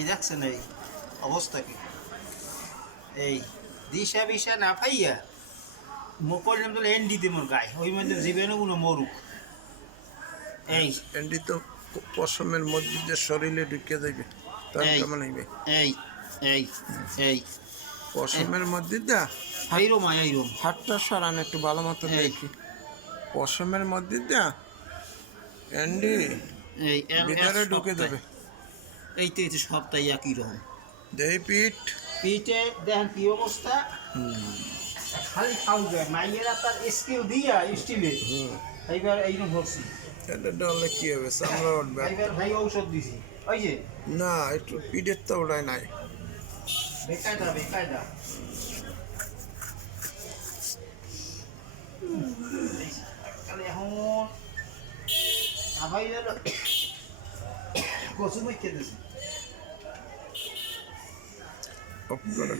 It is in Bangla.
এই দেখছেন এই অবস্থা কি এই দিশা বিশা না পাইয়া করলাম তো এন্ডি দিই মোর গায়ে ওই মধ্যে জীবনে কোনো মরুক এই এন্ডি তো পশমের মসজিদের শরীরে ঢুকে যাবে তার এই কেমন হইবে এই এই এই পশমের মধ্যে দা এইরম আয় এইরম হাতটা সরান একটু ভালো মতো এই। দেখি পশমের মধ্যে দা এন্ডি এই ভিতরে ঢুকে যাবে এইতে এই সপ্তাহে একই রকম দেই পিঠ পিঠে দেখেন কি অবস্থা খালি খাওয়া মাইয়েরা তার স্কিল দিয়া স্টিলে এইবার এইরকম হচ্ছি এটা ডাললে কি হবে চামড়া উঠবে এইবার ভাই ঔষধ দিছি ওই যে না একটু পিঠের তো ওটাই নাই বেকায়দা বেকায়দা কালে এখন আভাই গেল কচু মেখে দিয়েছে অফ করে